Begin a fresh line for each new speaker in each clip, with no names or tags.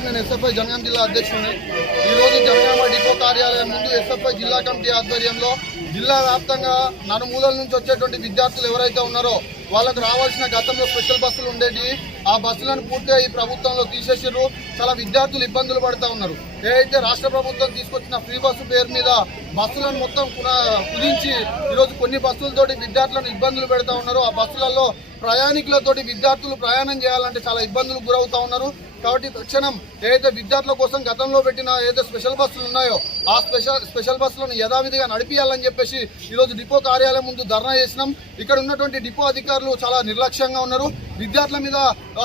నేను ఎస్ఎఫ్ఐ జనగాం జిల్లా అధ్యక్షుడిని ఈరోజు జనగామ డిపో కార్యాలయం ముందు ఎస్ఎఫ్ఐ జిల్లా కమిటీ ఆధ్వర్యంలో జిల్లా వ్యాప్తంగా నలుమూలల నుంచి వచ్చేటువంటి విద్యార్థులు ఎవరైతే ఉన్నారో వాళ్ళకు రావాల్సిన గతంలో స్పెషల్ బస్సులు ఉండేవి ఆ బస్సులను పూర్తిగా ఈ ప్రభుత్వంలో తీసేసారు చాలా విద్యార్థులు ఇబ్బందులు పడుతూ ఉన్నారు. ఏదైతే రాష్ట్ర ప్రభుత్వం తీసుకొచ్చిన ఫ్రీ బస్సు పేరు మీద బస్సులను మొత్తం కుదించి ఈరోజు కొన్ని బస్సులతోటి విద్యార్థులను ఇబ్బందులు పెడతా ఉన్నారు. ఆ బస్సులలో ప్రయాణికులతోటి విద్యార్థులు ప్రయాణం చేయాలంటే చాలా ఇబ్బందులు గురవుతా ఉన్నారు. కాబట్టి తక్షణం ఏదైతే విద్యార్థుల కోసం గతంలో పెట్టిన ఏదైతే స్పెషల్ బస్సులు ఉన్నాయో ఆ స్పెషల్ స్పెషల్ బస్సులను యథావిధిగా నడిపియాలని చెప్పేసి ఈరోజు డిపో కార్యాలయం ముందు ధర్నా చేసినాం. ఇక్కడ ఉన్నటువంటి డిపో అధికారులు చాలా నిర్లక్ష్యంగా ఉన్నారు. విద్యార్థుల మీద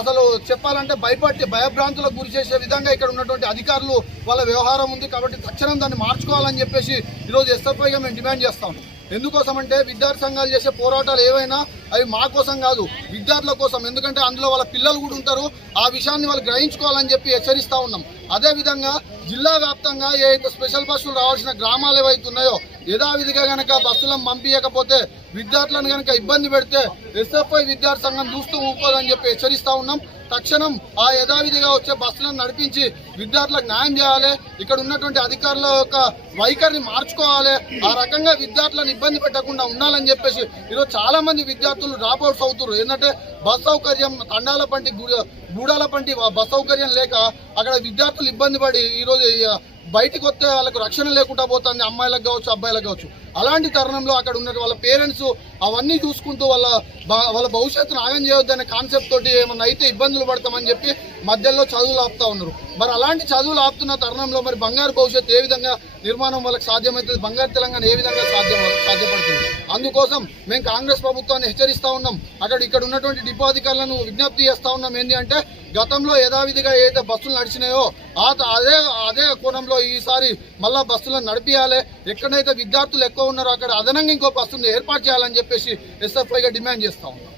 అసలు చెప్పాలంటే భయపడి భయభ్రాంతులకు గురి చేసే విధంగా ఇక్కడ ఉన్నటువంటి అధికారులు వాళ్ళ వ్యవహారం ఉంది కాబట్టి తక్షణం దాన్ని మార్చుకోవాలని చెప్పేసి ఈరోజు ఎస్ఎఫ్ఐగా మేము డిమాండ్ చేస్తా ఉన్నాం. ఎందుకోసం అంటే విద్యార్థి సంఘాలు చేసే పోరాటాలు ఏవైనా అవి మా కోసం కాదు విద్యార్థుల కోసం. ఎందుకంటే అందులో వాళ్ళ పిల్లలు కూడా ఉంటారు. ఆ విషయాన్ని వాళ్ళు గ్రహించుకోవాలని చెప్పి హెచ్చరిస్తూ ఉన్నాం. అదే విధంగా జిల్లా వ్యాప్తంగా ఏ స్పెషల్ బస్సులు రావాల్సిన గ్రామాలు ఏవైతే ఉన్నాయో యథావిధిగా కనుక బస్సులను పంపించకపోతే విద్యార్థులను కనుక ఇబ్బంది పెడితే ఎస్ఎఫ్ఐ విద్యార్థి సంఘం చూస్తూ ఊరుకోదని చెప్పి హెచ్చరిస్తూ ఉన్నాం. తక్షణం ఆ యథావిధిగా వచ్చే బస్సులను నడిపించి విద్యార్థులకు న్యాయం చేయాలి. ఇక్కడ ఉన్నటువంటి అధికారుల యొక్క వైఖరిని మార్చుకోవాలి. ఆ రకంగా విద్యార్థులను ఇబ్బంది పెట్టకుండా ఉండాలని చెప్పేసి ఈరోజు చాలా మంది విద్యార్థులు డ్రాప్అవుట్స్ అవుతున్నారు. ఏంటంటే బస్ సౌకర్యం తండాల పంటి గూడ- గూడాల పంటి బస్ సౌకర్యం లేక అక్కడ విద్యార్థులు ఇబ్బంది పడి ఈరోజు బయటకు వస్తే వాళ్ళకు రక్షణ లేకుండా పోతుంది అమ్మాయిలకు కావచ్చు అబ్బాయిలకు కావచ్చు. అలాంటి తరుణంలో అక్కడ ఉన్న వాళ్ళ పేరెంట్స్ అవన్నీ చూసుకుంటూ వాళ్ళ వాళ్ళ భవిష్యత్తును ఆగం అనే కాన్సెప్ట్ తోటి ఏమన్నా అయితే ఇబ్బందులు పడతామని చెప్పి మధ్యలో చదువులు ఆపుతా ఉన్నారు. మరి అలాంటి చదువులు ఆపుతున్న తరుణంలో మరి బంగారు భవిష్యత్తు ఏ విధంగా నిర్మాణం వాళ్ళకి సాధ్యమవుతుంది. బంగారు తెలంగాణ ఏ విధంగా సాధ్యం సాధ్యపడుతుంది? అందుకోసం మేము కాంగ్రెస్ ప్రభుత్వాన్ని హెచ్చరిస్తా ఉన్నాం. అక్కడ ఇక్కడ ఉన్నటువంటి డిపో అధికారులను విజ్ఞప్తి చేస్తా ఉన్నాం. ఏంటి అంటే గతంలో యథావిధిగా ఏదైతే బస్సులు నడిచినాయో ఆ త- అదే అదే కోణంలో ఈసారి మళ్ళా బస్సులను నడిపియాలి. ఎక్కడైతే విద్యార్థులు ఎక్కువ ఉన్నారో అక్కడ అదనంగా ఇంకో బస్సును ఏర్పాటు చేయాలని చెప్పేసి ఎస్ఎఫ్ఐగా డిమాండ్ చేస్తా ఉన్నాం.